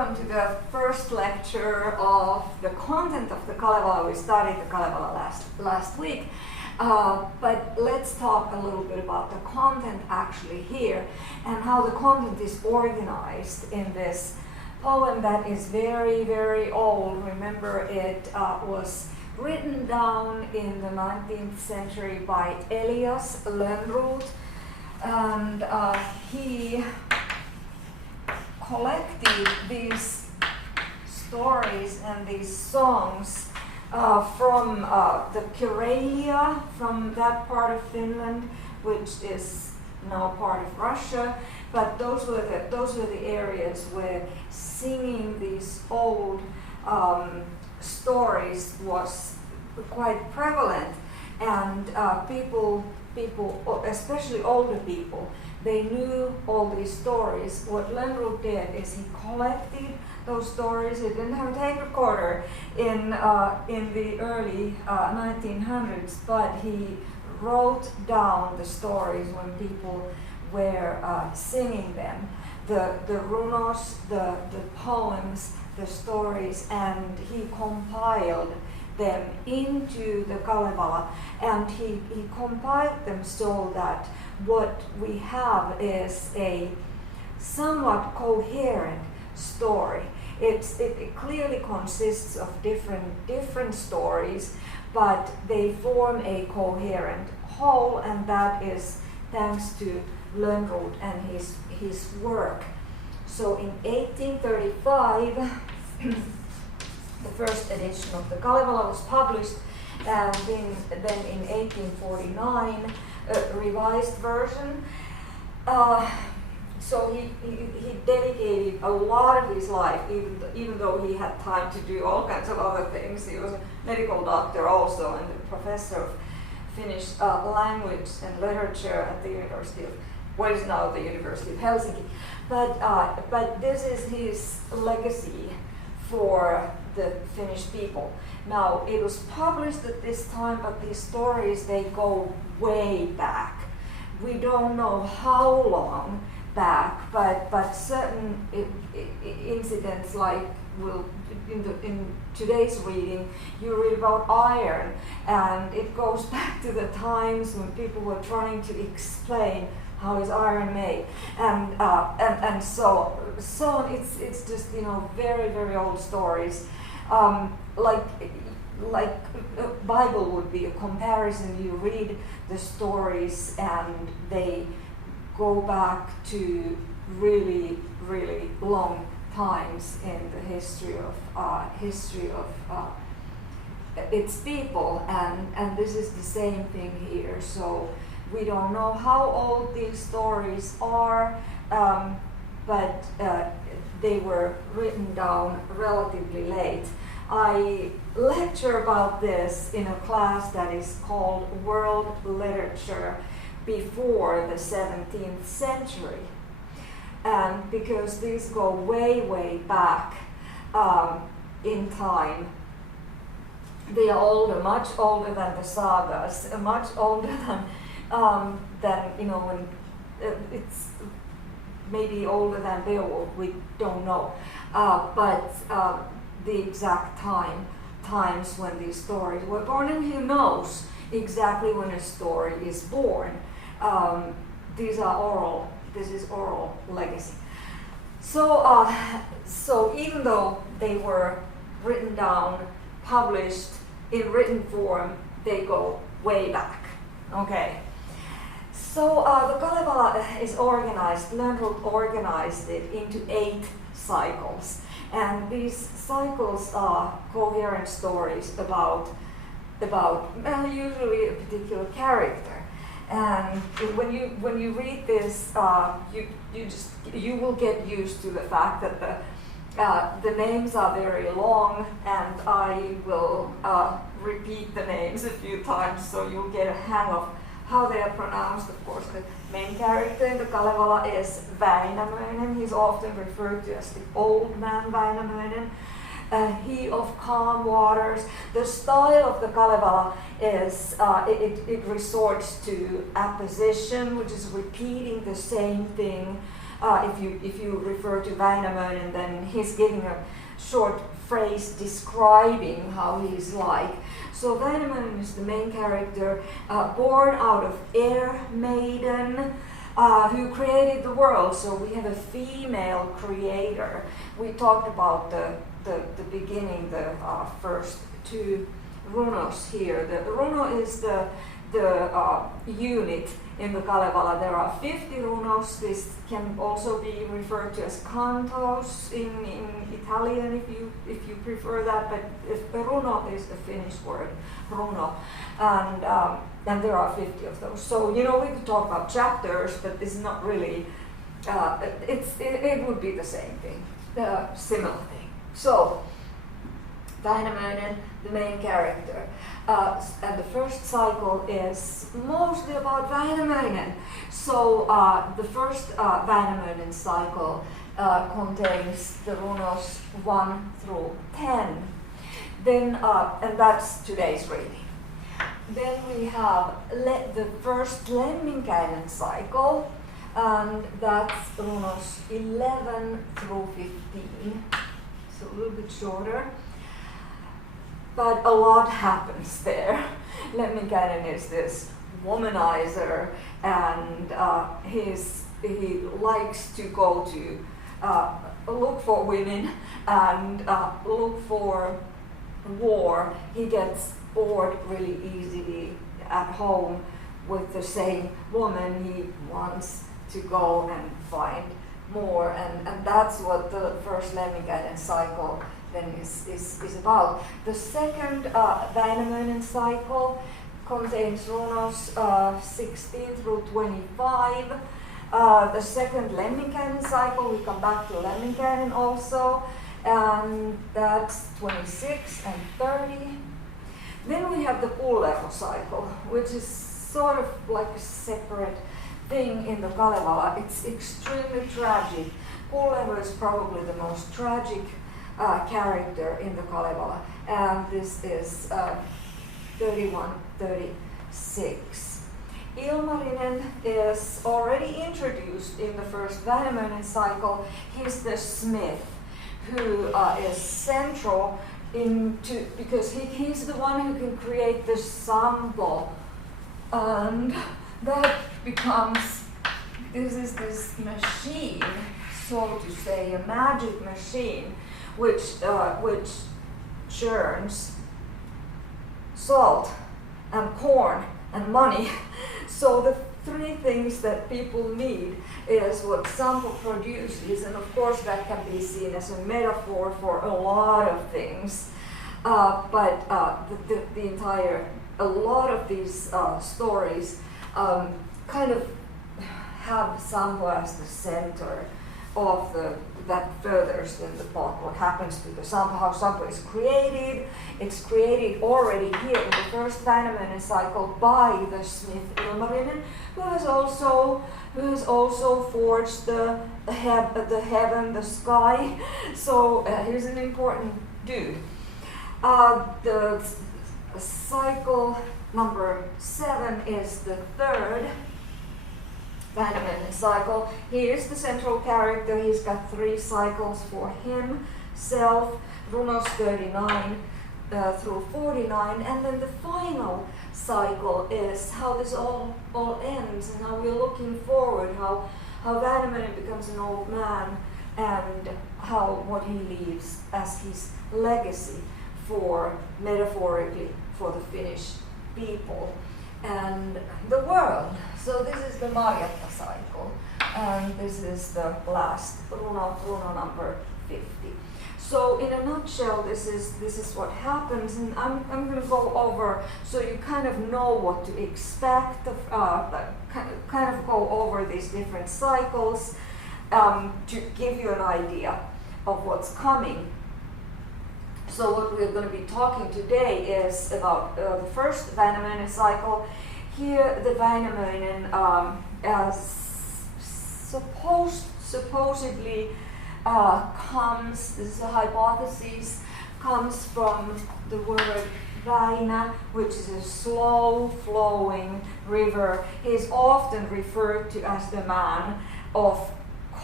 welcome to the first lecture of the content of the Kalevala. We studied the Kalevala last week, but let's talk a little bit about the content actually here and how the content is organized in this poem that is very, very old. Remember, it was written down in the 19th century by Elias Lönnrot, and he collected these stories and these songs from the Karelia, from that part of Finland, which is now part of Russia. But those were the areas where singing these old stories was quite prevalent, and people, especially older people, they knew all these stories. What Lönnrot did is he collected those stories. He didn't have a tape recorder in the early 1900s, but he wrote down the stories when people were singing them, the Runos, the poems, the stories, and he compiled them into the Kalevala, and he compiled them so that what we have is a somewhat coherent story. It clearly consists of different stories, but they form a coherent whole, and that is thanks to Lönnrot and his work. So in 1835, the first edition of the Kalevala was published, and then in 1849, a revised version. So he dedicated a lot of his life, even though he had time to do all kinds of other things. He was a medical doctor also and a professor of Finnish language and literature at the University of what is now the University of Helsinki. But this is his legacy for the Finnish people. Now, it was published at this time, but these stories, they go way back. We don't know how long back, but certain incidents, like in today's reading, you read about iron, and it goes back to the times when people were trying to explain how is iron made, and so on. It's just very, very old stories. Like Bible would be a comparison. You read the stories and they go back to really, really long times in the history of its people, and this is the same thing here. So we don't know how old these stories are, but they were written down relatively late. I lecture about this in a class that is called World Literature Before the 17th Century. And because these go way, way back in time, they are older, much older than the sagas, much older than when it's maybe older than Beowulf, we don't know. But the exact times when these stories were born, and who knows exactly when a story is born. These are oral. This is oral legacy. So even though they were written down, published in written form, they go way back. Okay. So the Kalevala is organized. Lönnrot organized it into 8 cycles, and these cycles are coherent stories about usually a particular character. And when you read this, you will get used to the fact that the names are very long, and I will repeat the names a few times so you'll get a hang of how they are pronounced. Of course, the main character in the Kalevala is Väinämöinen. He's often referred to as the old man Väinämöinen. He of calm waters. The style of the Kalevala is it resorts to apposition, which is repeating the same thing if you refer to Väinämöinen, then he's giving a short phrase describing how he's like. So Väinämöinen is the main character, born out of Air Maiden, who created the world. So we have a female creator. We talked about the beginning, the first two Runos here. The Runo is the unit in the Kalevala. There are 50 Runos. This can also be referred to as cantos in Italian if you prefer that, but Runo is the Finnish word, Runo, and there are 50 of those. So we could talk about chapters, but this is not really. It would be the same thing, similar thing. So Väinämöinen, the main character. And the first cycle is mostly about Väinämöinen. So the first Väinämöinen cycle contains the runos 1 through 10. Then, and that's today's reading. Then we have the first Lemminkäinen cycle, and that's runos 11 through 15. So a little bit shorter. But a lot happens there. Lemminkäinen is this womanizer, and he likes to go to look for women and look for war. He gets bored really easily at home with the same woman. He wants to go and find more, and that's what the first Lemminkäinen cycle then is about. The second Väinämöinen cycle contains runos 16 through 25. The second Lemminkäinen cycle, we come back to Lemminkäinen also, and that's 26 and 30. Then we have the Kalevala cycle, which is sort of like a separate thing in the Kalevala. It's extremely tragic. Kalevala is probably the most tragic character in the Kalevala, and this is 31-36. Ilmarinen is already introduced in the first Väinämöinen cycle. He's the smith who is central because he's the one who can create the sampo, and that becomes this machine, so to say, a magic machine, which churns salt and corn and money. So the three things that people need is what sampo produces, and of course that can be seen as a metaphor for a lot of things. But a lot of these stories kind of have sampo as the center of that furthers than the plot. What happens to the sampo, how sampo is created. It's created already here in the first Väinämöinen cycle by the smith Ilmarinen, who has also forged the heaven, the sky. So he's an important dude. The cycle number 7 is the third Väinämöinen cycle. He is the central character. He's got 3 cycles for himself, runos 39 through 49, and then the final cycle is how this all ends and how we're looking forward, how Väinämöinen becomes an old man, and what he leaves as his legacy metaphorically for the Finnish people and the world. So this is the Marjatta cycle, and this is the last runo number 50. So in a nutshell, this is what happens, and I'm going to go over so you kind of know what to expect. Kind of go over these different cycles to give you an idea of what's coming. So what we're going to be talking today is about the first Väinämöinen cycle. Here the Väinämöinen supposedly comes, this is a hypothesis, comes from the word Väinä, which is a slow flowing river. He is often referred to as the man of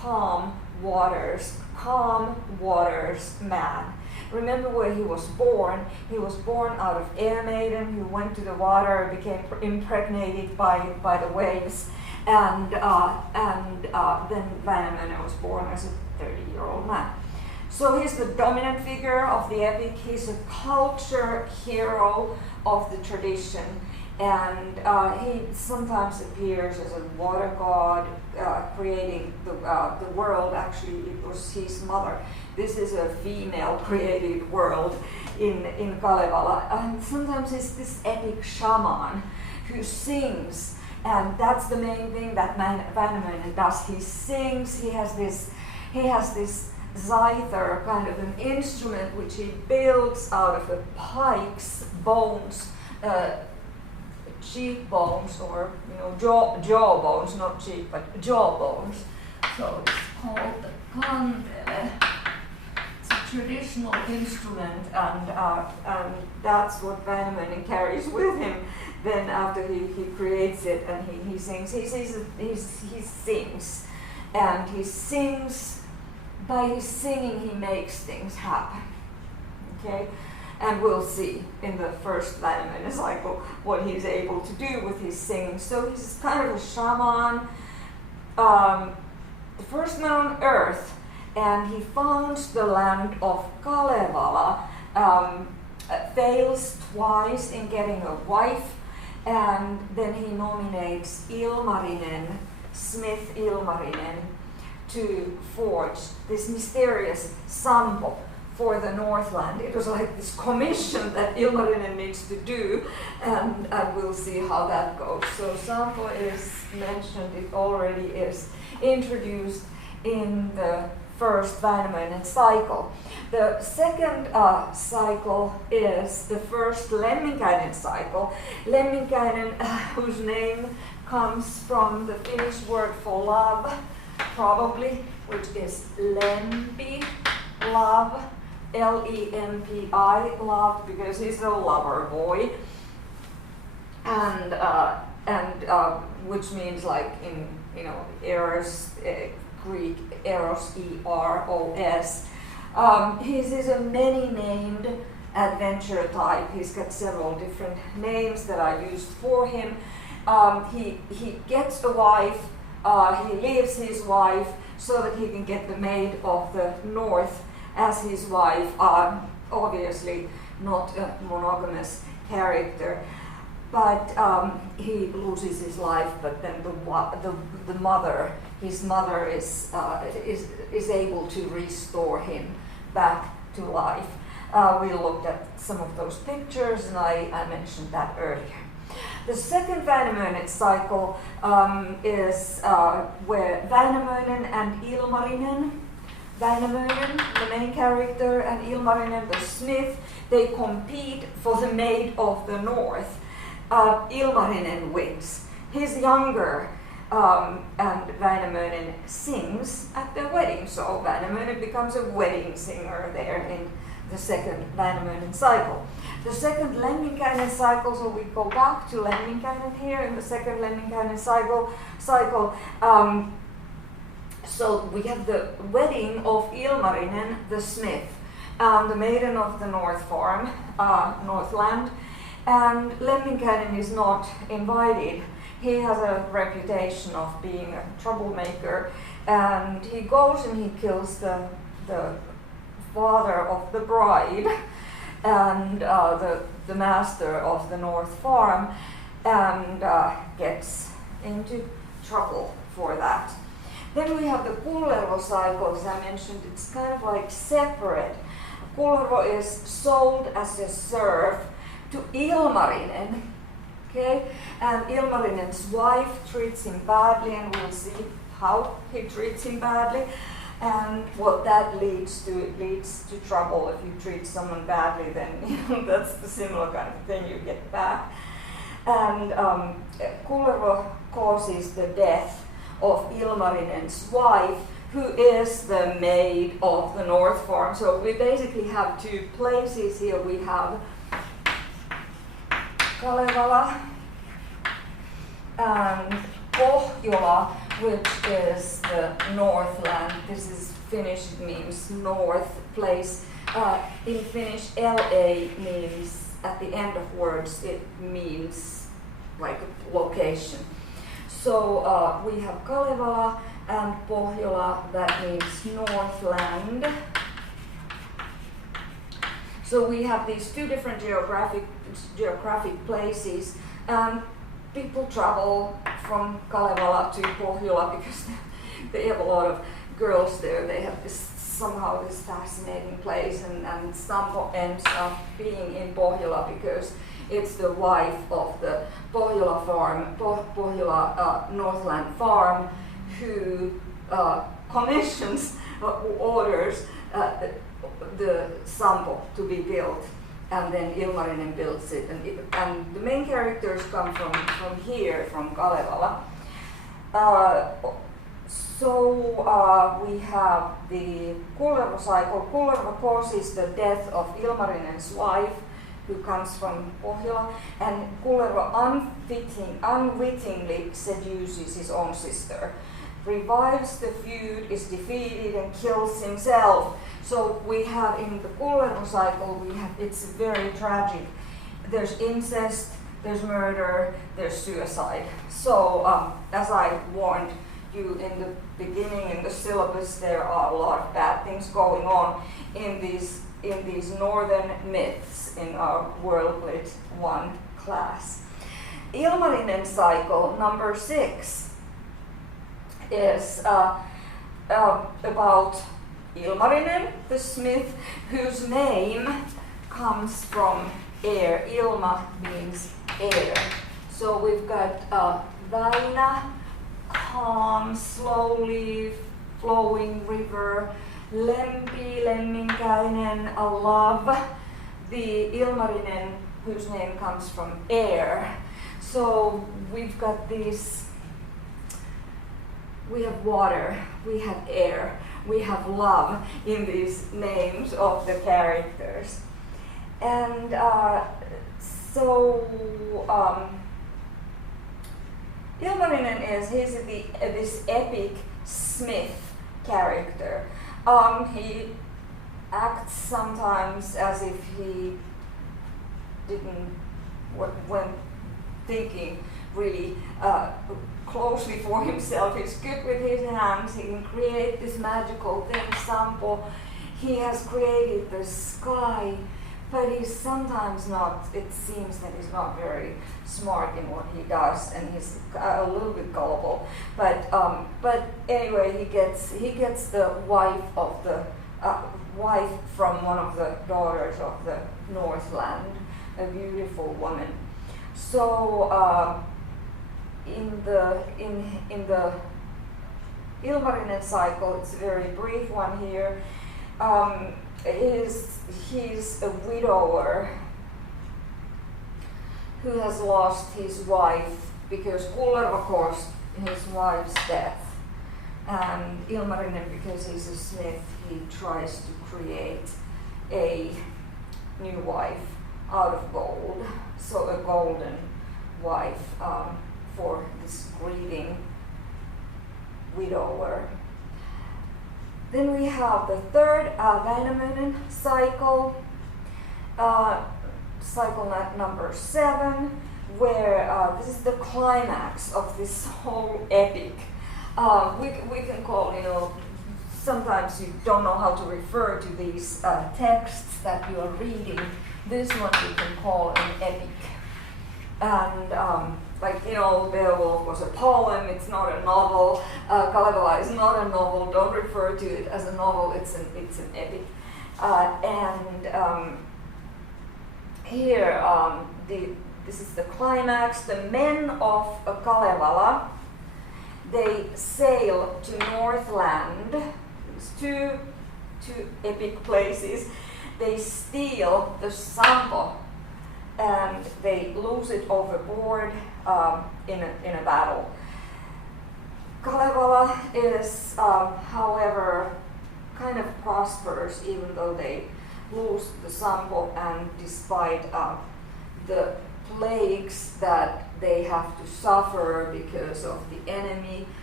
calm waters man. Remember where he was born? He was born out of air maiden who went to the water, became impregnated by the waves, and then Väinämöinen was born as a 30-year-old man. So he's the dominant figure of the epic. He's a culture hero of the tradition, and he sometimes appears as a water god, creating the world. Actually, it was his mother. This is a female created world in Kalevala, and sometimes it's this epic shaman who sings, and that's the main thing that Väinämöinen does. He sings. He has this zither, kind of an instrument which he builds out of a pike's bones, cheek bones, or jaw bones, not cheek but jaw bones. So it's called the kantele. It's a traditional instrument, and that's what Väinämöinen carries with him. Then after he creates it and he sings, he sings, and he sings. By his singing, he makes things happen. Okay, and we'll see in the first Väinämöinen cycle what he's able to do with his singing. So he's kind of a shaman, the first man on earth, and he founds the land of Kalevala. Fails twice in getting a wife, and then he nominates Ilmarinen, Smith Ilmarinen, to forge this mysterious sampo for the Northland. It was like this commission that Ilmarinen needs to do, and we'll see how that goes. So sampo is mentioned, it already is introduced in the first Väinämöinen cycle. The second cycle is the first Lemminkäinen cycle. Lemminkäinen, whose name comes from the Finnish word for love, probably, which is lempi, love, Lempi, love, because he's a lover boy, and which means like in eros, Greek eros, eros. He's a many-named adventure type. He's got several different names that are used for him. He gets a wife. He leaves his wife so that he can get the maid of the north as his wife. Obviously not a monogamous character, but he loses his life. But then the mother, his mother, is able to restore him back to life. We looked at some of those pictures, and I mentioned that earlier. The second Väinämöinen cycle is where Väinämöinen and Ilmarinen, Väinämöinen, the main character, and Ilmarinen, the smith, they compete for the maid of the north. Ilmarinen wins. He's younger, and Väinämöinen sings at their wedding, so Väinämöinen becomes a wedding singer there in the second Väinämöinen cycle. The second Lemminkäinen cycle, so we go back to Lemminkäinen here in the second Lemminkäinen cycle. So we have the wedding of Ilmarinen, the smith, the maiden of the North Farm, Northland, and Lemminkäinen is not invited. He has a reputation of being a troublemaker, and he goes and he kills the father of the bride and the master of the North Farm, and gets into trouble for that. Then we have the Kullervo cycle, as I mentioned. It's kind of like separate. Kullervo is sold as a serf to Ilmarinen, okay? And Ilmarinen's wife treats him badly, and we'll see how he treats him badly. And what that leads to, it leads to trouble. If you treat someone badly, then that's the similar kind of thing you get back. And Kullervo causes the death of Ilmarinen's wife, who is the maid of the North Farm. So we basically have two places here. We have Kalevala and Pohjola, which is the Northland. This is Finnish, it means north place. In Finnish, LA means, at the end of words, it means like a location. So we have Kalevala and Pohjola, that means Northland. So we have these two different geographic places, and people travel from Kalevala to Pohjola because they have a lot of girls there. They have this fascinating place, and Sampo ends up being in Pohjola because it's the wife of the Pohjola farm, Pohjola Northland farm, who commissions, orders the Sampo to be built, and then Ilmarinen builds it. And the main characters come from here, from Kalevala. So we have the Kullervo cycle. Kullervo causes the death of Ilmarinen's wife, who comes from Pohjola, and Kullervo unwittingly seduces his own sister, revives the feud, is defeated, and kills himself. So we have in the Kullervo cycle, it's very tragic. There's incest, there's murder, there's suicide. So as I warned you in the beginning, in the syllabus, there are a lot of bad things going on in these northern myths in our World Lit 1 class. Ilmarinen cycle number 6 is about Ilmarinen, the smith, whose name comes from air. Ilma means air. So we've got Väinä, calm, slowly flowing river, lempi, lemminkäinen, a love. The Ilmarinen, whose name comes from air. So we've got these, we have water, we have air, we have love in these names of the characters. And Ilmarinen he's this epic smith character. He acts sometimes as if he when thinking really closely for himself. He's good with his hands, he can create this magical thing, Sampo. He has created the sky, but he's sometimes not, it seems that he's not very smart in what he does, and he's a little bit gullible. But anyway, he gets the wife of the wife from one of the daughters of the Northland, a beautiful woman. So in the Ilmarinen cycle, it's a very brief one here. He's a widower who has lost his wife because Kullervo caused his wife's death, and Ilmarinen, because he's a smith, he tries to create a new wife out of gold, so a golden wife for this grieving widower. Then we have the third Väinämöinen cycle, cycle number 7, where this is the climax of this whole epic. We can call, sometimes you don't know how to refer to these texts that you are reading. This one you can call an epic. And Beowulf was a poem, it's not a novel. Kalevala is not a novel, don't refer to it as a novel, it's an epic. Here, this is the climax. The men of Kalevala, they sail to Northland, these two epic places. They steal the Sampo and they lose it overboard in a battle. Kalevala is, however, kind of prosperous, even though they lose the Sampo, and despite the plagues that they have to suffer because of the enemy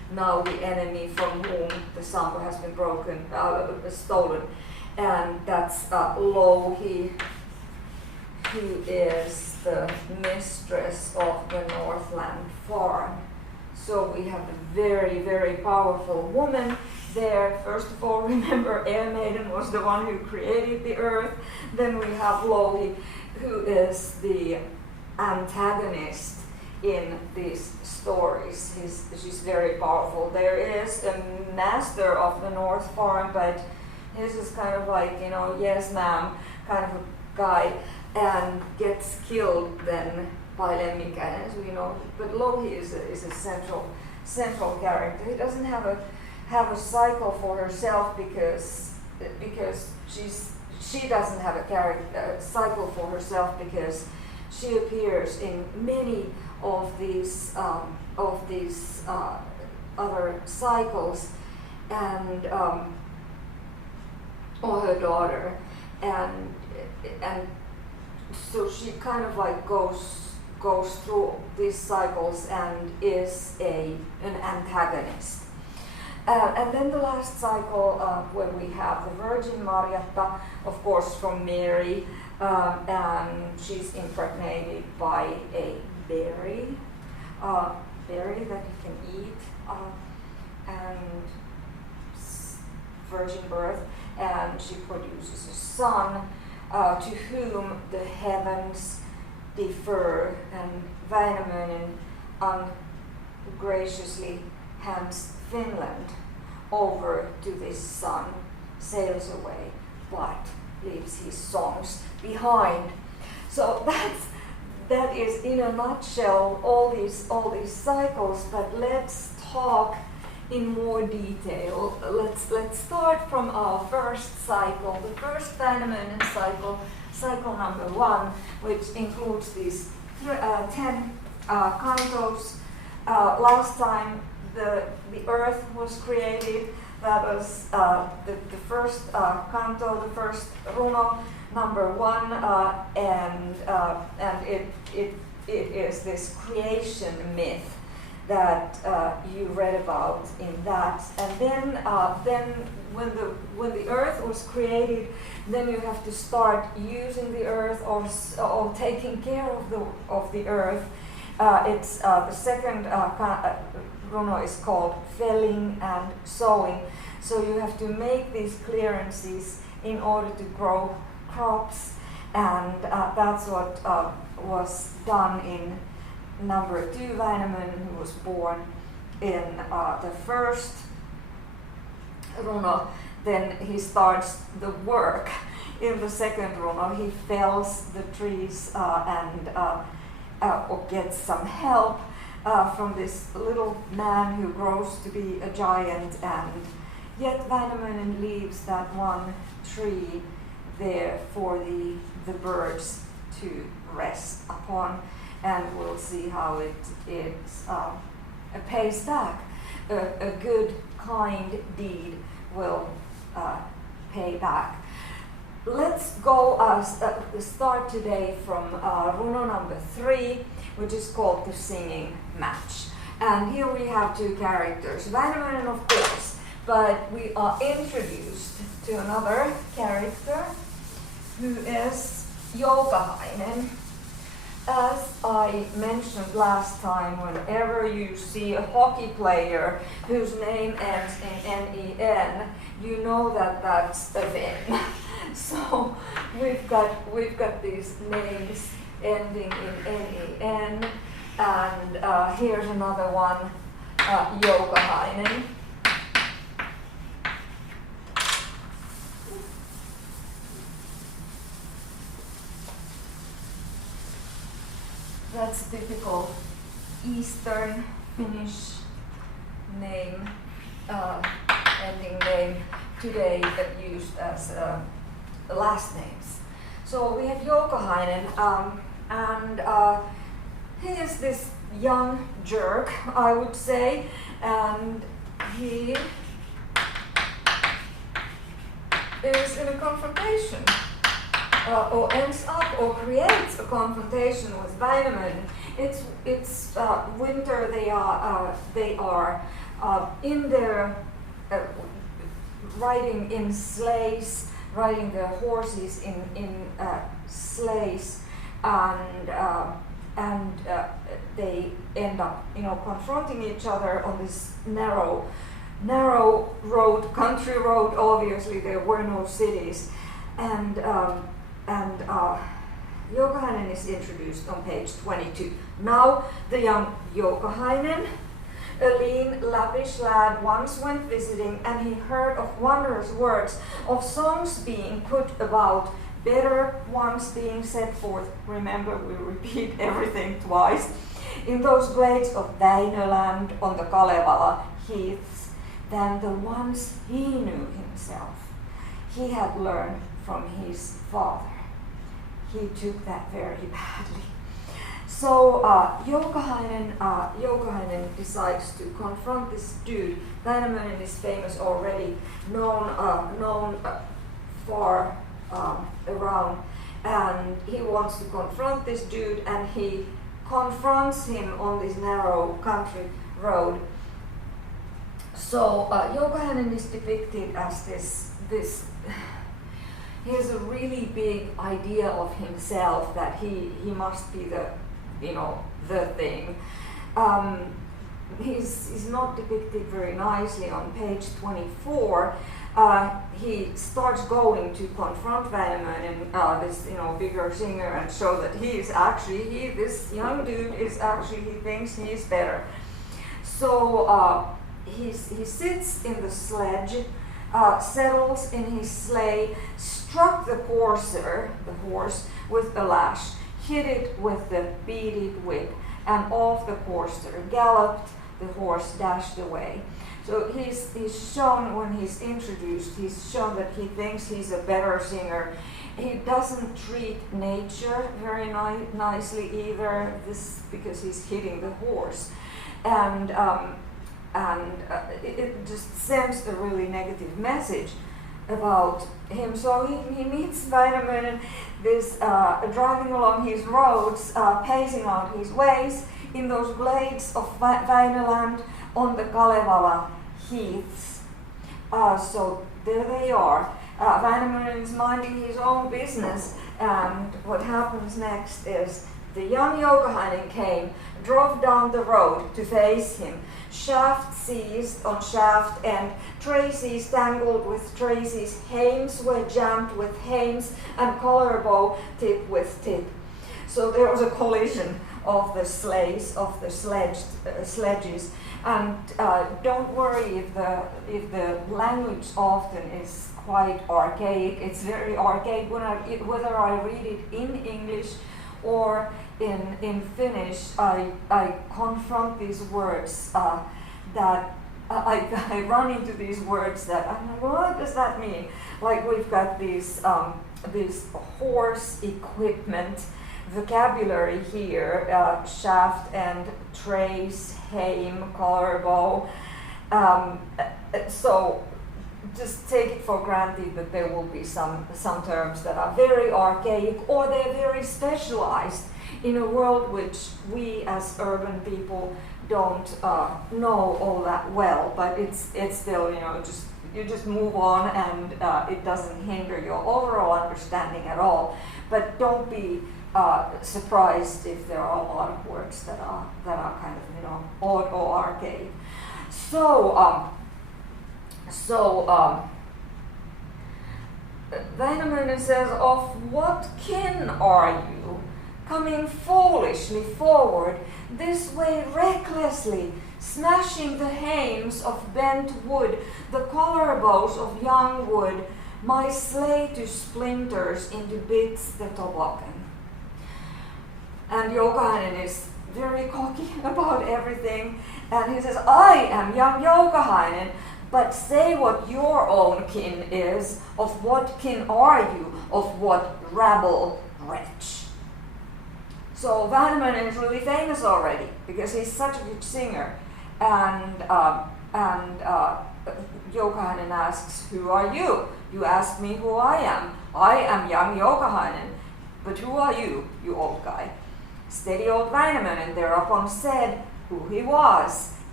now the enemy from whom the sampo has been stolen. And that's Louhi, who is the mistress of the Northland farm. So we have a very, very powerful woman there. First of all, remember, Air Maiden was the one who created the earth. Then we have Louhi, who is the antagonist in these stories. She's very powerful. There is a master of the North Farm, but this is kind of like, yes ma'am, kind of a guy, and gets killed then by Lemminkäinen, as we know. But Louhi is a central character. He doesn't have a cycle for herself because she doesn't have a cycle for herself because she appears in many of these other cycles, and or her daughter, and so she kind of like goes through these cycles and is an antagonist. And then the last cycle where we have the Virgin Marjatta, of course from Mary, and she's impregnated by a berry that you can eat, and virgin birth, and she produces a son to whom the heavens defer, and Väinämöinen ungraciously hands Finland over to this son, sails away, but leaves his songs behind. So that is in a nutshell all these cycles, but let's talk in more detail. Let's start from our first cycle, the first Väinämöinen cycle number 1, which includes these 10 cantos. Last time the earth was created. That was the first canto, the first Runo, number 1, and it is this creation myth that you read about in that. And then when the earth was created, then you have to start using the earth or taking care of the earth. It's the second Runo is called felling and sowing. So you have to make these clearances in order to grow crops, and that's what was done in number 2, Väinämöinen, who was born in the first Runo. Then he starts the work in the second Runo. He fells the trees and gets some help from this little man who grows to be a giant, and yet Väinämöinen leaves that one tree there for the birds to rest upon, and we'll see how it pays back. A good, kind deed will pay back. Let's go start today from Runo number 3, which is called the singing match. And here we have 2 characters, Väinämöinen of course, but we are introduced to another character who is Joukahainen. As I mentioned last time, whenever you see a hockey player whose name ends in N-E-N, you know that that's a Vin. So we've got these names ending in N-E-N, and here's another one, Joukahainen. That's a typical Eastern Finnish name, ending name, today used as last names. So we have Joukahainen, and he is this young jerk, I would say, and he is in a confrontation. Or ends up or creates a confrontation with Väinämöinen. It's winter. They are in their riding in sleighs, riding their horses in sleighs, and they end up, confronting each other on this narrow road, country road. Obviously, there were no cities, and Joukahainen is introduced on page 22. Now, the young Joukahainen, a lean, lappish lad, once went visiting, and he heard of wondrous words, of songs being put about, better ones being set forth. Remember, we repeat everything twice. In those glades of Väinöland on the Kalevala heaths, than the ones he knew himself. He had learned from his father. He took that very badly. So Joukahainen decides to confront this dude. Väinämöinen is famous already, known far around, and he wants to confront this dude, and he confronts him on this narrow country road. So Joukahainen is depicted as this. He has a really big idea of himself that he must be the thing. He's not depicted very nicely on page 24. He starts going to confront Väinämöinen, this bigger singer, and show that this young dude is actually, he thinks he is better. So he sits in the sledge, settles in his sleigh, struck the courser, the horse, with a lash, hit it with the beaded whip, and off the courser galloped. The horse dashed away. So he's shown, when he's introduced, he's shown that he thinks he's a better singer. He doesn't treat nature very nicely either, this because he's hitting the horse, and it just sends a really negative message about him. So he meets Väinämöinen, this driving along his roads, pacing out his ways in those glades of Väinöland on the Kalevala heaths. So there they are. Väinämöinen is minding his own business, and what happens next is the young Joukahainen came, drove down the road to face him. Shaft seized on shaft end, traces tangled with traces, hames were jammed with hames, and collar bow tip with tip. So there was a collision of the sleighs, of the sledges, and don't worry if the language often is quite archaic. It's very archaic whether I read it in English or in Finnish. I confront these words that I run into these words that I know, what does that mean? Like we've got these horse equipment vocabulary here, shaft and trace, hame, collar bow. So just take it for granted that there will be some terms that are very archaic, or they're very specialized in a world which we as urban people don't know all that well. But it's still, you just move on, and it doesn't hinder your overall understanding at all. But don't be surprised if there are a lot of words that are kind of odd or archaic. So Väinämöinen says, "Of what kin are you, coming foolishly forward this way recklessly, smashing the hames of bent wood, the collar bows of young wood, my sleigh to splinters, into bits the toboggan?" And Joukahainen is very cocky about everything, and he says, "I am young Joukahainen, but say what your own kin is. Of what kin are you? Of what rabble wretch?" So Väinämöinen is really famous already because he's such a good singer, and Joukahainen asks, "Who are you? You ask me who I am. I am young Joukahainen, but who are you, you old guy?" Steady old Väinämöinen thereupon said who he was,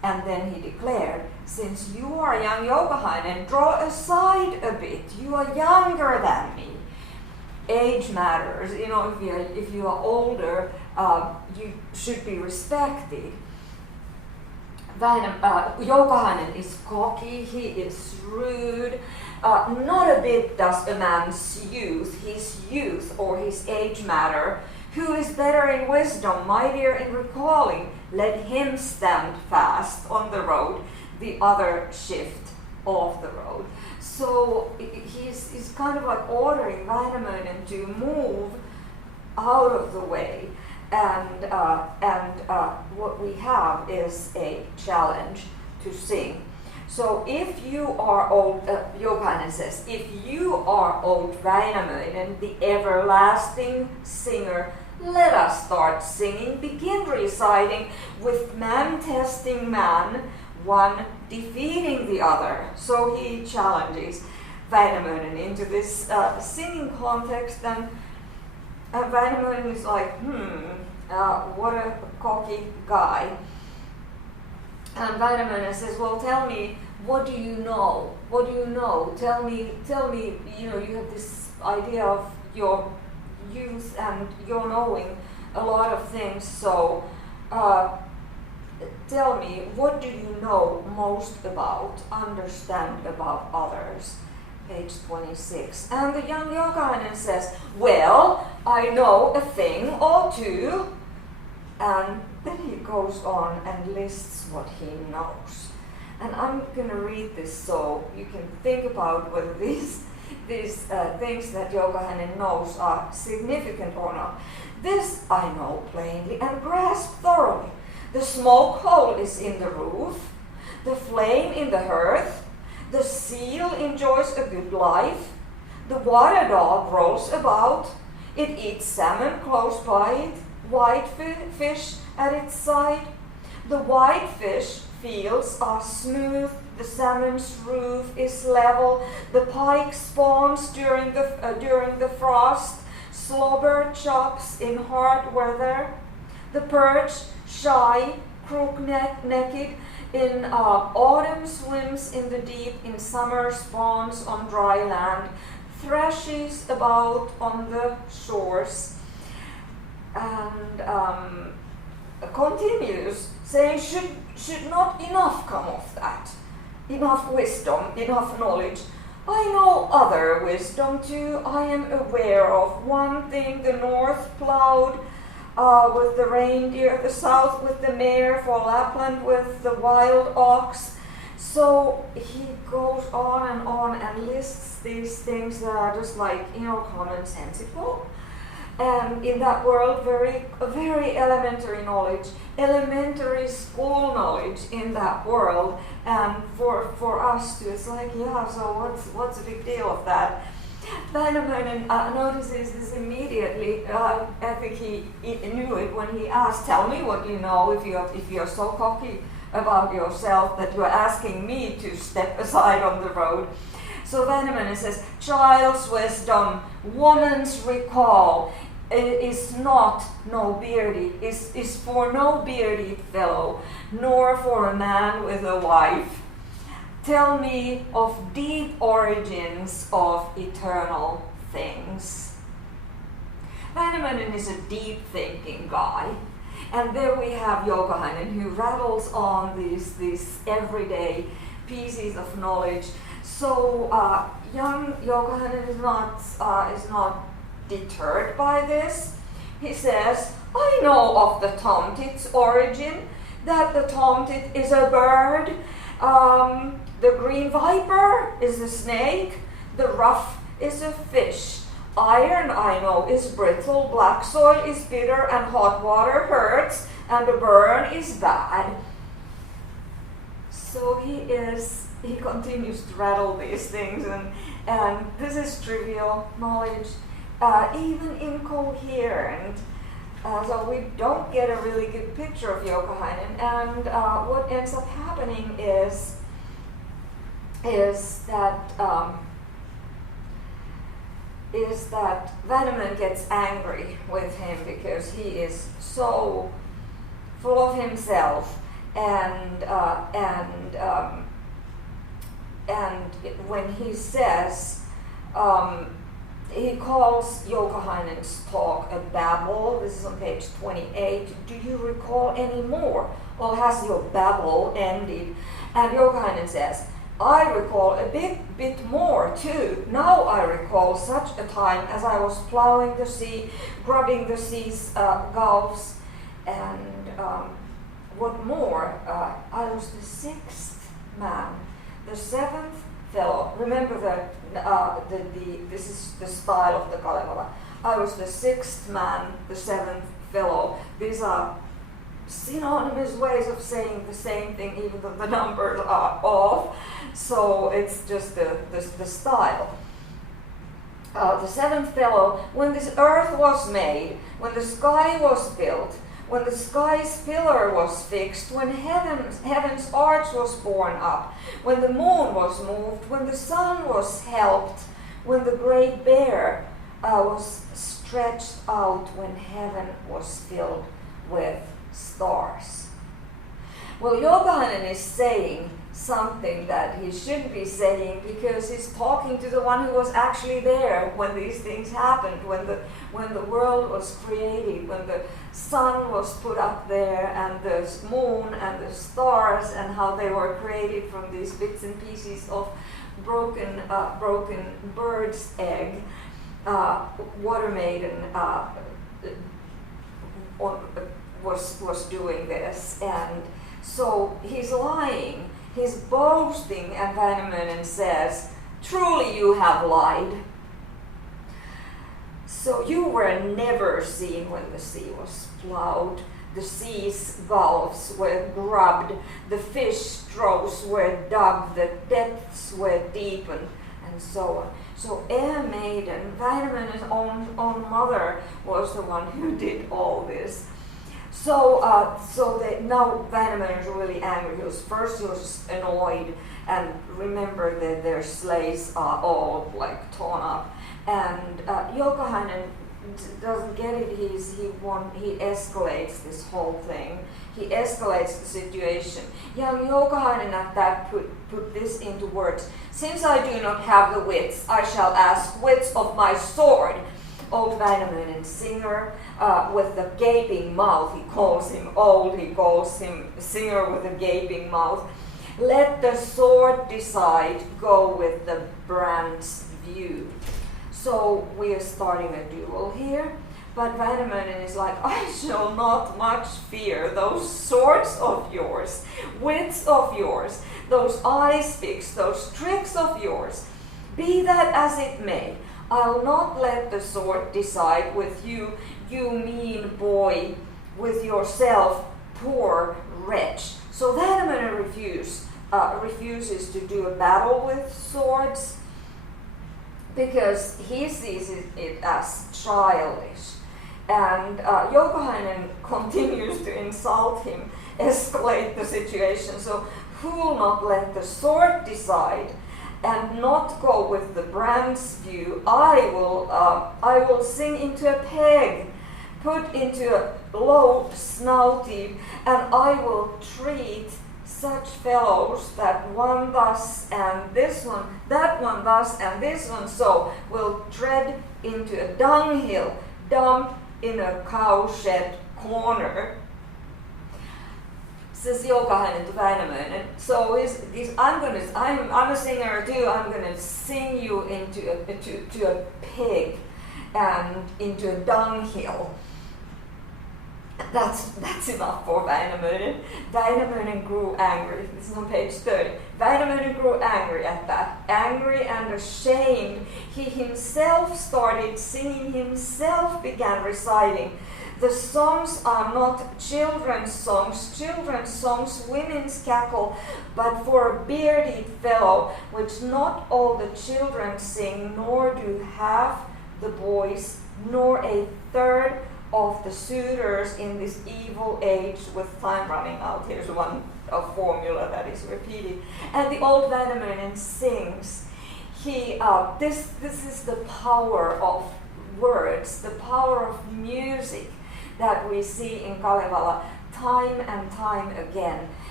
And then he declared, since you are young Joukahainen, draw aside a bit. You are younger than me. Age matters. You know, if you are older, you should be respected. Joukahainen is cocky, he is rude. Not a bit does a man's youth, his youth or his age matter. Who is better in wisdom, mightier in recalling? Let him stand fast on the road, the other shift off the road. So he's kind of like ordering Väinämöinen to move out of the way. And what we have is a challenge to sing. So if you are old, Joukahainen says, if you are old Väinämöinen, the everlasting singer, let us start singing, begin reciting with man testing man, one defeating the other. So he challenges Väinämöinen into this singing context, and Väinämöinen is like, what a cocky guy. And Väinämöinen says, well, tell me, what do you know? What do you know? Tell me, you know, you have this idea of your youth and you're knowing a lot of things, so tell me, what do you know most about, understand about others? Page 26. And the young Joukahainen says, well, I know a thing or two. And then he goes on and lists what he knows. And I'm going to read this so you can think about whether these things that Joukahainen knows are significant or not. This I know plainly and grasp thoroughly. The smoke hole is in the roof, the flame in the hearth, the seal enjoys a good life, the water dog rolls about, it eats salmon close by it, white fish at its side. The white fish fields are smooth, the salmon's roof is level, the pike spawns during the frost, slobber chops in hard weather, the perch, shy, crook-necked, in autumn swims in the deep, in summer spawns on dry land, thrashes about on the shores, and continues saying, should not enough come of that? Enough wisdom, enough knowledge. I know other wisdom too. I am aware of one thing, the north plowed with the reindeer, the south with the mare, for Lapland with the wild ox. So he goes on and lists these things that are just like, you know, commonsensical. And in that world, very elementary knowledge, elementary school knowledge in that world. And for us too, it's like, yeah, so what's the big deal of that? Väinämöinen notices this immediately. I think he knew it when he asked, tell me what you know, if you're so cocky about yourself that you're asking me to step aside on the road. So Väinämöinen says, child's wisdom, woman's recall, is not no beardy, is for no bearded fellow, nor for a man with a wife. Tell me of deep origins of eternal things. Väinämöinen is a deep thinking guy. And there we have Joukahainen, who rattles on these everyday pieces of knowledge. So young Joukahainen is not deterred by this. He says, I know of the tomtit's origin, that the tomtit is a bird, the green viper is a snake, the ruff is a fish, iron I know is brittle, black soil is bitter, and hot water hurts, and a burn is bad. So he continues to rattle these things, and this is trivial knowledge, even incoherent. So we don't get a really good picture of Joukahainen, and what ends up happening is that Väinämöinen gets angry with him because he is so full of himself, and when he says, he calls Joukahainen's talk a babble. This is on page 28. Do you recall any more? Or has your babble ended? And Joukahainen says, I recall a bit more too. Now I recall such a time as I was plowing the sea, grubbing the sea's gulfs, and what more? I was the sixth man, the seventh fellow. Remember that this is the style of the Kalevala. I was the sixth man, the seventh fellow. These are synonymous ways of saying the same thing, even though the numbers are off. So it's just the style. The seventh fellow, when this earth was made, when the sky was built, when the sky's pillar was fixed, when heaven's arch was borne up, when the moon was moved, when the sun was helped, when the great bear was stretched out, when heaven was filled with stars. Well, Joukahainen is saying something that he shouldn't be saying, because he's talking to the one who was actually there when these things happened, when the world was created, when the sun was put up there, and the moon and the stars, and how they were created from these bits and pieces of broken bird's egg. Water Maiden was doing this, and so he's lying. He's boasting, and Väinämöinen says, truly you have lied. So you were never seen when the sea was plowed, the sea's gulfs were grubbed, the fish troughs were dug, the depths were deepened, and so on. So Maiden, Väinämöinen's own mother, was the one who did all this. So now Väinämöinen is really angry. He was annoyed, and remember that their sleighs are all like torn up. And Joukahainen doesn't get it. He escalates this whole thing. He escalates the situation. Young Joukahainen at that put this into words. Since I do not have the wits, I shall ask wits of my sword. Old Väinämöinen singer with the gaping mouth. He calls him old, he calls him singer with a gaping mouth. Let the sword decide, go with the brand's view. So we are starting a duel here, but Väinämöinen is like, I shall not much fear those swords of yours, wits of yours, those eye speaks, those tricks of yours. Be that as it may, I'll not let the sword decide with you, you mean boy, with yourself, poor wretch. So Väinämöinen refuses to do a battle with swords, because he sees it as childish. And Joukahainen continues to insult him, escalate the situation. So who will not let the sword decide and not go with the brand's view? I will sing into a peg, put into a low snouted, and I will treat such fellows that one thus and this one, that one thus and this one so, will tread into a dunghill, dump in a cowshed corner. Says Joukahainen to Väinämöinen. So I'm a singer too. I'm gonna sing you into a pig and into a dunghill. That's enough for Väinämöinen. Väinämöinen grew angry. This is on page 30. Väinämöinen grew angry at that. Angry and ashamed, he himself started singing, himself began reciting. The songs are not children's songs, women's cackle, but for a bearded fellow, which not all the children sing, nor do half the boys, nor a third of the suitors in this evil age. With time running out, here's a formula that is repeated. And the old Väinämöinen sings. This is the power of words, the power of music that we see in Kalevala time and time again.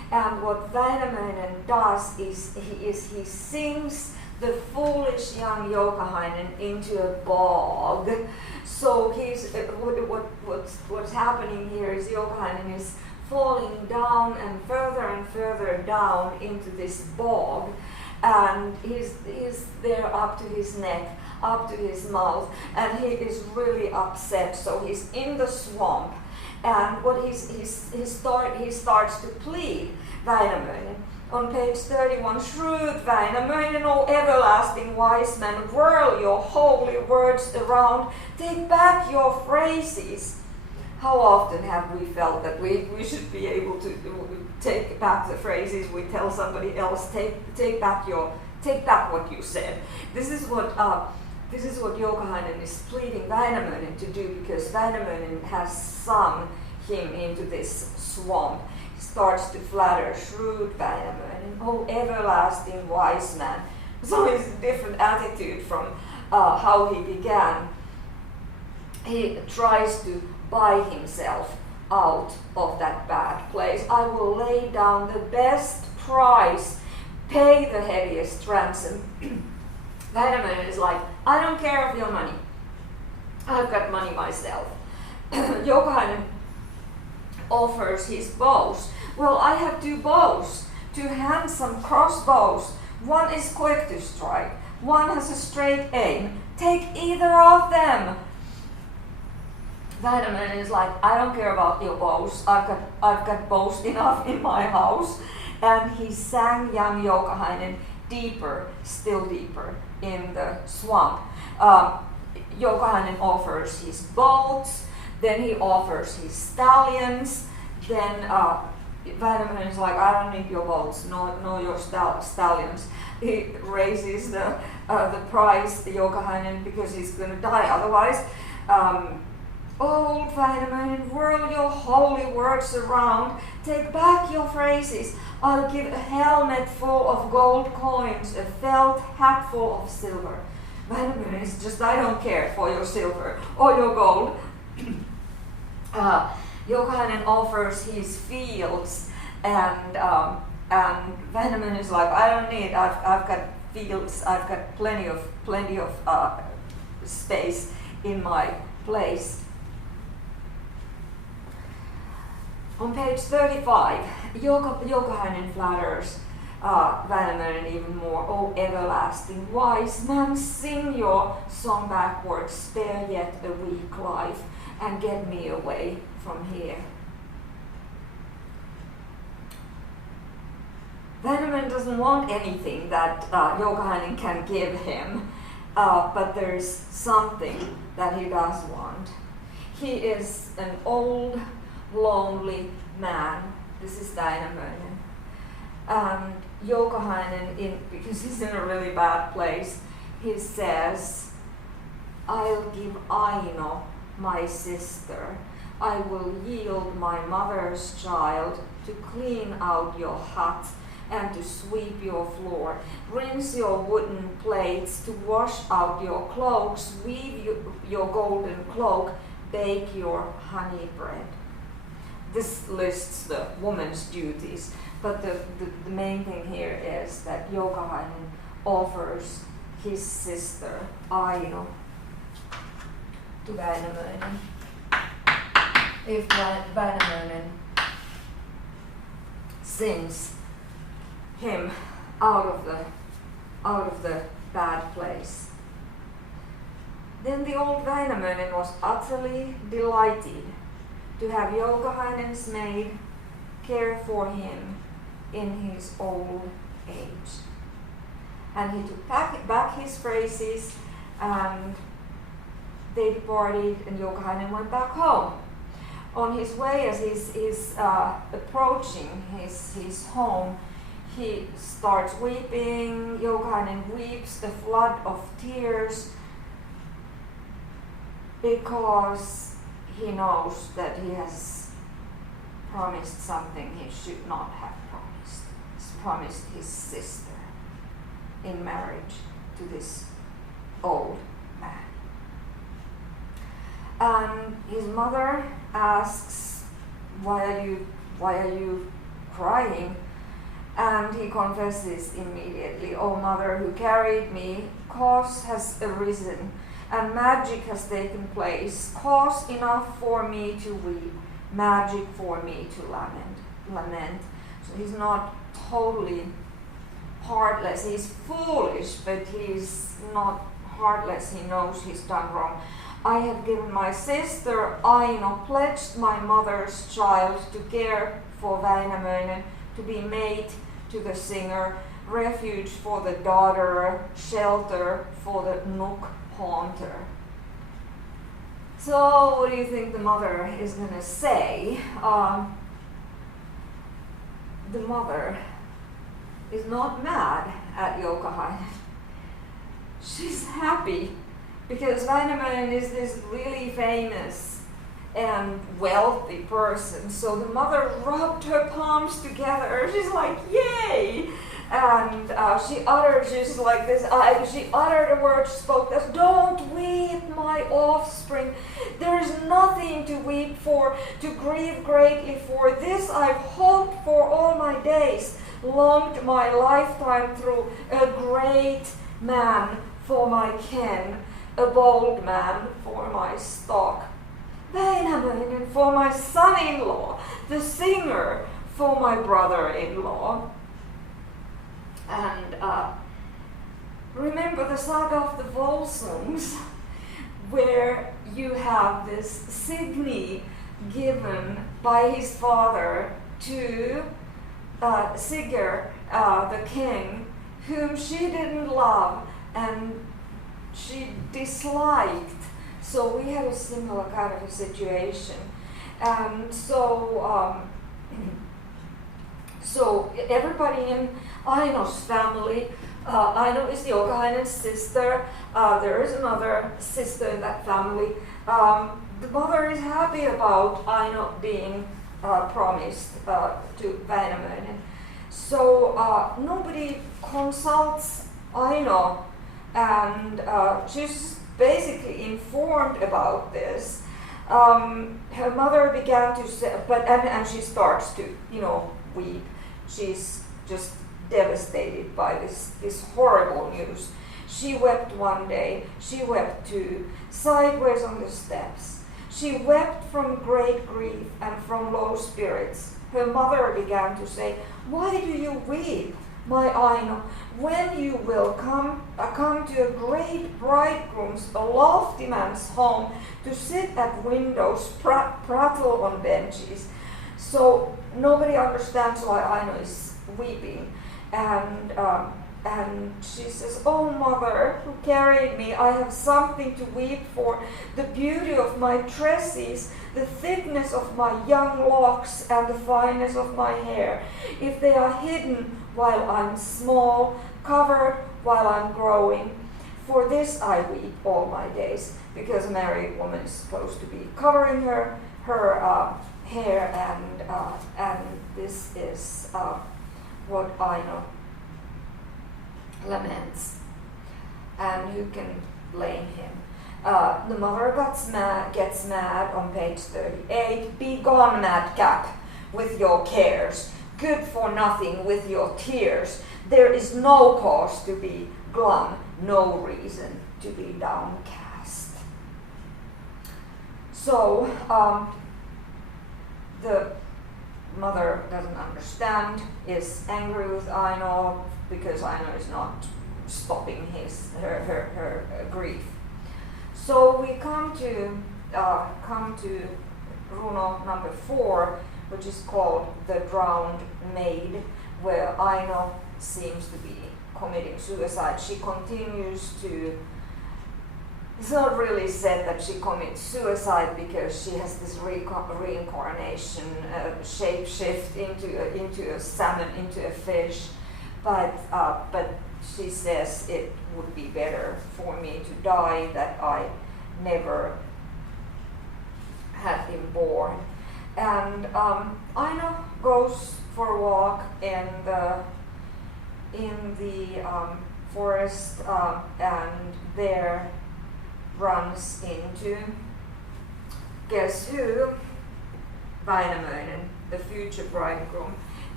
And what Väinämöinen does is he sings the foolish young Joukahainen into a bog. So he's what's happening here is Joukahainen is falling down and further down into this bog, and he's there up to his neck, up to his mouth, and he is really upset. So he's in the swamp, and what he starts to plead Väinämöinen. On page 31, shrewd Väinämöinen, O everlasting wise man, whirl your holy words around, take back your phrases. How often have we felt that we should be able to take back the phrases we tell somebody else, take back what you said. This is what Joukahainen is pleading Väinämöinen to do, because Väinämöinen has sung him into this swamp. Starts to flatter, shrewd Väinämöinen, oh everlasting wise man. So it's a different attitude from how he began. He tries to buy himself out of that bad place. I will lay down the best price, pay the heaviest ransom. Väinämöinen is like, I don't care of your money. I've got money myself. Joukahainen offers his bows. Well, I have 2 bows, 2 handsome crossbows. One is quick to strike, one has a straight aim. Take either of them. Väinämöinen is like, I don't care about your bows. I've got bows enough in my house. And he sang young Joukahainen deeper, still deeper in the swamp. Joukahainen offers his boats. Then he offers his stallions. Then Väinämöinen is like, I don't need your boats, no your stallions. He raises the price, the Joukahainen, because he's going to die otherwise. Old Väinämöinen, whirl your holy words around, take back your phrases. I'll give a helmet full of gold coins, a felt hat full of silver. Väinämöinen is just, I don't care for your silver or your gold. Joukahainen offers his fields, and Väinämöinen is like, I don't need. I've got fields. I've got plenty of space in my place. On page 35, Joukahainen flatters Väinämöinen even more. O everlasting wise man, sing your song backwards, spare yet a weak life, and get me away from here. Väinämöinen doesn't want anything that Joukahainen can give him, but there's something that he does want. He is an old, lonely man. This is Väinämöinen. And Joukahainen, because he's in a really bad place, he says, I'll give Aino, my sister. I will yield my mother's child to clean out your hut and to sweep your floor, rinse your wooden plates, to wash out your cloaks, weave your golden cloak, bake your honey bread. This lists the woman's duties, but the main thing here is that Joukahainen offers his sister Aino to Väinämöinen. If Väinämöinen sings him out of the bad place, then the old Väinämöinen was utterly delighted to have Joukahainen's maid care for him in his old age. And he took back his phrases, and they departed, and Joukahainen went back home. On his way, as he's approaching his home, he starts weeping. Joukahainen weeps a flood of tears because he knows that he has promised something he should not have promised. He's promised his sister in marriage to this old man. And his mother asks, why are you crying. And he confesses immediately, "O mother who carried me, cause has arisen, and magic has taken place, cause enough for me to weep, magic for me to lament." So he's not totally heartless. He's foolish, but he's not heartless. He knows he's done wrong. "I have given my sister Aino, pledged my mother's child to care for Väinämöinen, to be mate to the singer, refuge for the daughter, shelter for the nook haunter." So what do you think the mother is going to say? The mother is not mad at Joukahainen. She's happy because Väinämöinen is this really famous and wealthy person. So the mother rubbed her palms together. She's like, "Yay!" And she uttered just like this. She uttered a word, spoke this: "Don't weep, my offspring. There is nothing to weep for, to grieve greatly for. This I've hoped for all my days, longed my lifetime through, a great man for my kin, a bold man for my stock. Väinämöinen for my son-in-law, the singer for my brother-in-law." And remember the saga of the Volsungs, where you have this Signy given by his father to Sigurd, the king, whom she didn't love and she disliked. So we had a similar kind of a situation. And so everybody in Aino's family, Aino is Joukahainen's sister, there is another sister in that family. The mother is happy about Aino being promised to Väinämöinen. So nobody consults Aino, and she's basically informed about this. Her mother began to say, and she starts to, weep. She's just devastated by this horrible news. She wept one day, she wept two, sideways on the steps. She wept from great grief and from low spirits. Her mother began to say, "Why do you weep, my Aino, when you will come to a great bridegroom's, a lofty man's home, to sit at windows, prattle on benches?" So nobody understands why Aino is weeping. And she says, "Oh mother, who carried me, I have something to weep for, the beauty of my tresses, the thickness of my young locks, and the fineness of my hair. If they are hidden while I'm small, covered while I'm growing, for this I weep all my days," because a married woman is supposed to be covering her hair, and this is what Aino laments. And who can blame him? The mother gets mad on page 38. "Be gone, madcap, with your cares, good for nothing with your tears. There is no cause to be glum, no reason to be downcast." So the mother doesn't understand, is angry with Aino because Aino is not stopping her grief. So we come to Runo number 4, which is called The Drowned Maid, where Aino seems to be committing suicide. She continues to. It's not really said that she commits suicide because she has this reincarnation, shape shift into a salmon, into a fish, but she says it would be better for me to die, that I never had been born. And Aino goes for a walk in the forest, and there runs into, guess who? Väinämöinen, the future bridegroom.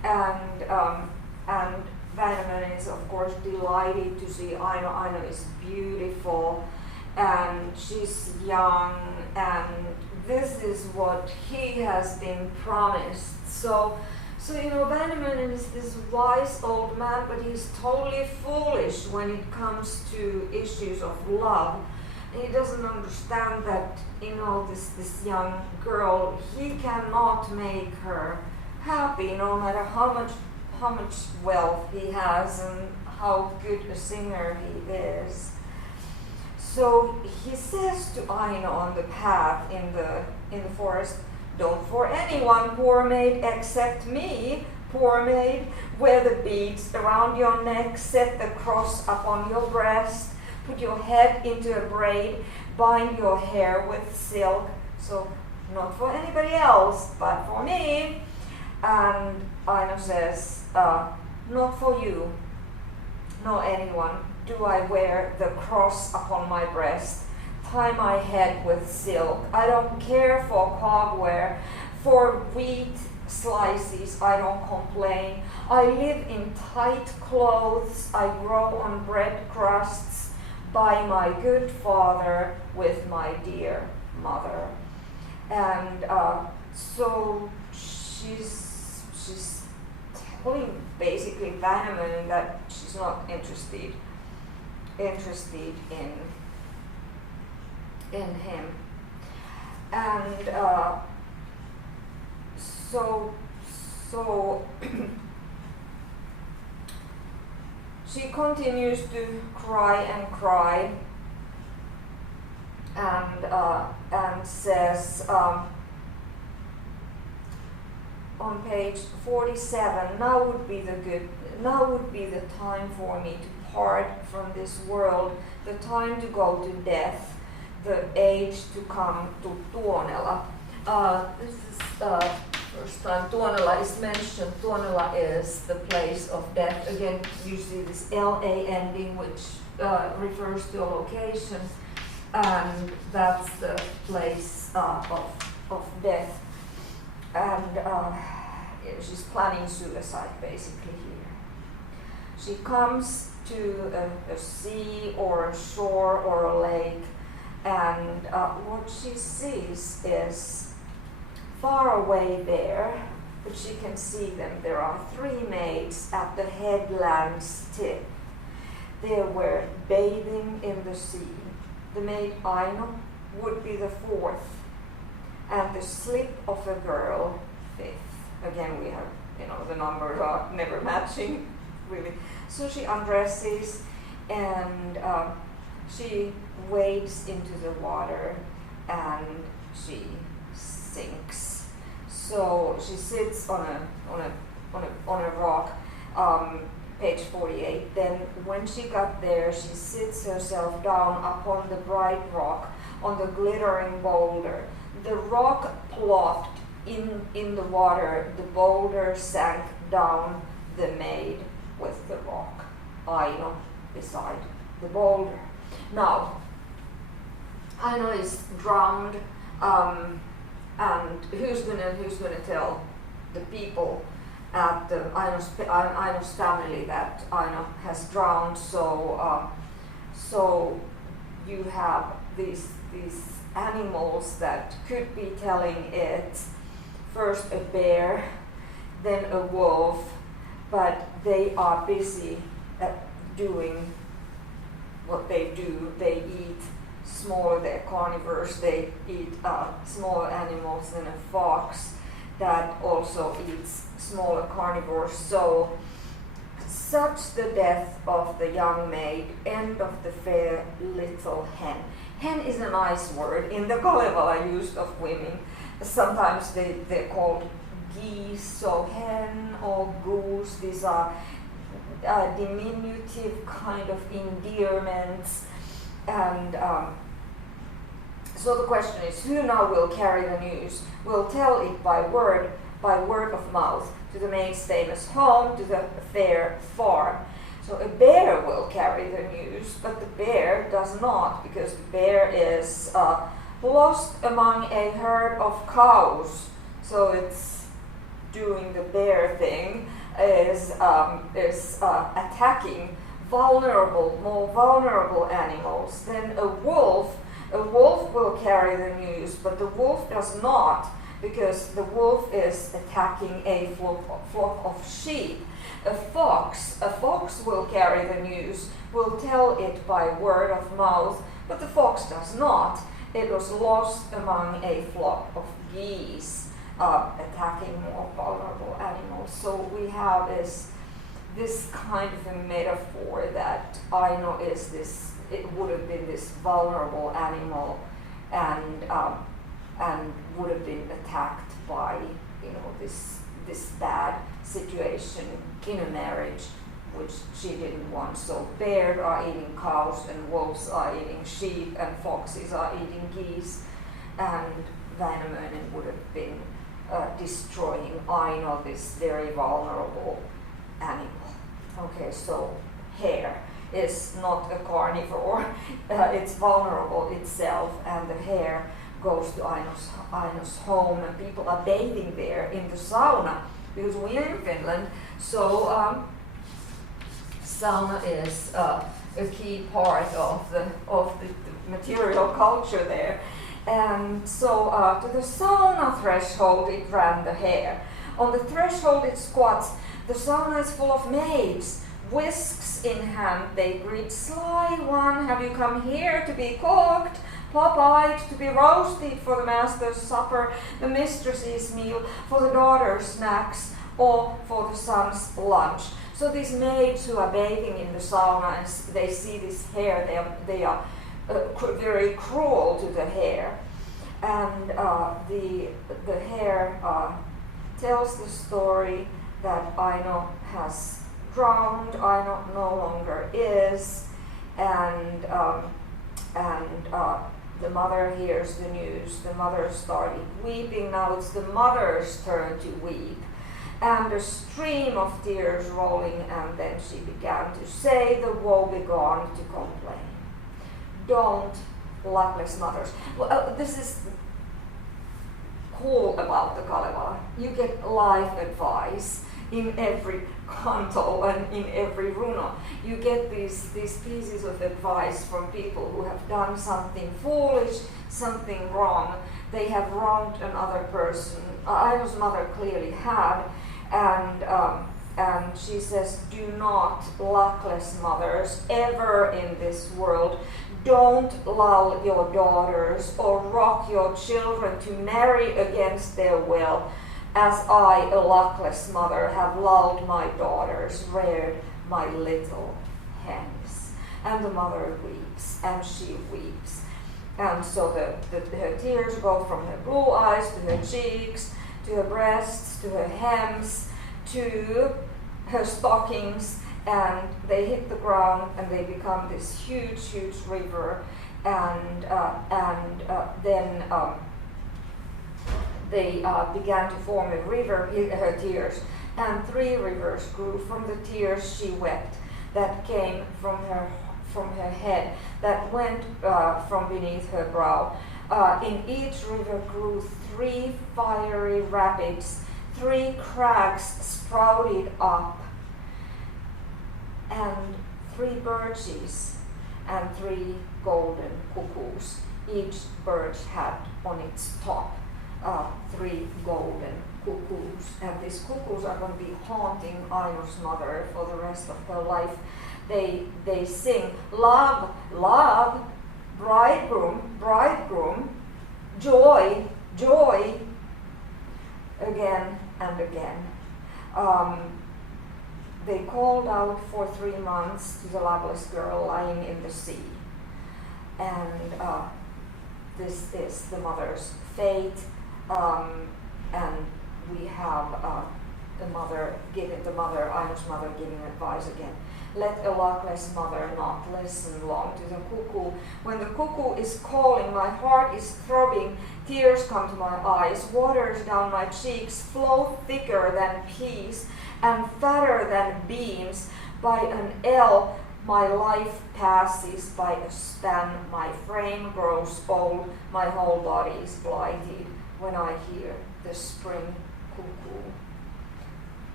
And Väinämöinen is of course delighted to see Aino. Aino is beautiful and she's young, and this is what he has been promised. So you know, Väinämöinen is this wise old man, but he's totally foolish when it comes to issues of love. He doesn't understand that, you know, this young girl, he cannot make her happy, no matter how much wealth he has and how good a singer he is. So he says to Aino on the path in the forest, "Don't for anyone, poor maid, except me, poor maid. Wear the beads around your neck, set the cross upon your breast, put your head into a braid, bind your hair with silk." So not for anybody else, but for me. And Aino says, "Not for you, nor anyone, do I wear the cross upon my breast, tie my head with silk. I don't care for cogware, for wheat slices I don't complain. I live in tight clothes, I grow on bread crusts, by my good father with my dear mother." And so she's telling basically Väinämöinen that she's not interested in him. And so she continues to cry and says on page 47, now would be the time for me to part from this world, the time to go to death, the age to come to Tuonela. This is first time Tuonela is mentioned. Tuonela is the place of death. Again, you see this LA ending, which refers to a location, and that's the place of death. And she's planning suicide basically here. She comes to a sea or a shore or a lake, and what she sees is far away there, but she can see them. There are 3 maids at the headland's tip. They were bathing in the sea. The maid Aino would be the 4th, and the slip of a girl 5th. Again, we have, you know, the numbers are never matching, really. So she undresses and she wades into the water and she sinks. So she sits on a rock, page 48. Then when she got there, she sits herself down upon the bright rock, on the glittering boulder. The rock plopped in the water, the boulder sank down, the maid with the rock, Aino beside the boulder. Now, Aino is drowned, and who's gonna tell the people at the Aino's family that Aino has drowned? So you have these animals that could be telling it. First a bear, then a wolf, but they are busy doing what they do. They eat smaller, they're carnivores, they eat smaller animals than a fox that also eats smaller carnivores. So such the death of the young maid, end of the fair little hen. Hen is a nice word in the Kalevala used of women. Sometimes they're called geese, so hen or goose. These are diminutive kind of endearments. And so the question is, who now will carry the news? Will tell it by word of mouth, to the maid's famous home, to the fair farm. So a bear will carry the news, but the bear does not, because the bear is lost among a herd of cows. So it's doing the bear thing is attacking more vulnerable animals. Then a wolf will carry the news, but the wolf does not, because the wolf is attacking a flock of sheep. A fox will carry the news, will tell it by word of mouth, but the fox does not. It was lost among a flock of geese, attacking more vulnerable animals. So we have this kind of a metaphor that Aino is this. It would have been this vulnerable animal, and would have been attacked by this bad situation in a marriage which she didn't want. So bears are eating cows, and wolves are eating sheep, and foxes are eating geese, and Väinämöinen would have been destroying Aino, this very vulnerable animal. Okay, so hare is not a carnivore, it's vulnerable itself, and the hare goes to Aino's home, and people are bathing there in the sauna, because we are in Finland, so sauna is a key part of the material culture there. And so to the sauna threshold it ran the hare. On the threshold it squats. The sauna is full of maids, whisks in hand. They greet, "Sly one, have you come here to be cooked? Pop-eyed, to be roasted for the master's supper, the mistress's meal, for the daughter's snacks, or for the son's lunch." So these maids who are bathing in the sauna, and they see this hare, they are very cruel to the hare. And the hare tells the story that Aino has drowned, Aino no longer is, and the mother hears the news. The mother started weeping. Now it's the mother's turn to weep, and a stream of tears rolling, and then she began to say the woe begone, to complain. Don't, luckless mothers. Well, this is cool about the Kalevala. You get life advice in every kanto and in every runo. You get these pieces of advice from people who have done something foolish, something wrong. They have wronged another person. Aino's mother clearly had, and she says, "Do not, luckless mothers, ever in this world, don't lull your daughters or rock your children to marry against their will, as I, a luckless mother, have lulled my daughters, reared my little hens." And the mother weeps, and she weeps. And so her tears go from her blue eyes to her cheeks, to her breasts, to her hems, to her stockings, and they hit the ground and they become this huge, huge river, and then they began to form a river, her tears, and 3 rivers grew from the tears she wept, that came from her head, that went from beneath her brow. In each river grew 3 fiery rapids, 3 crags sprouted up, and 3 birches, and 3 golden cuckoos. Each birch had on its top 3 golden cuckoos, and these cuckoos are going to be haunting Aino's mother for the rest of her life. They sing, "Love, love, bridegroom, bridegroom, joy, joy," again and again. They called out for 3 months to the loveless girl lying in the sea, and this is the mother's fate. And we have Aino's mother giving advice again. "Let a luckless mother not listen long to the cuckoo. When the cuckoo is calling, my heart is throbbing, tears come to my eyes, waters down my cheeks flow thicker than peas and fatter than beans. By an ell my life passes, by a span my frame grows old, my whole body is blighted when I hear the spring cuckoo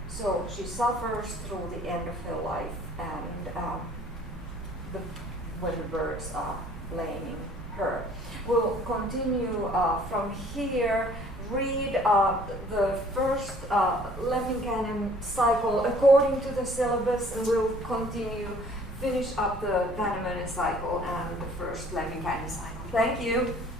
So she suffers through the end of her life, and when the birds are blaming her. We'll continue from here. Read the first Lemminkäinen cycle according to the syllabus, and we'll continue, finish up the Väinämöinen cycle and the first Lemminkäinen cycle. Thank you.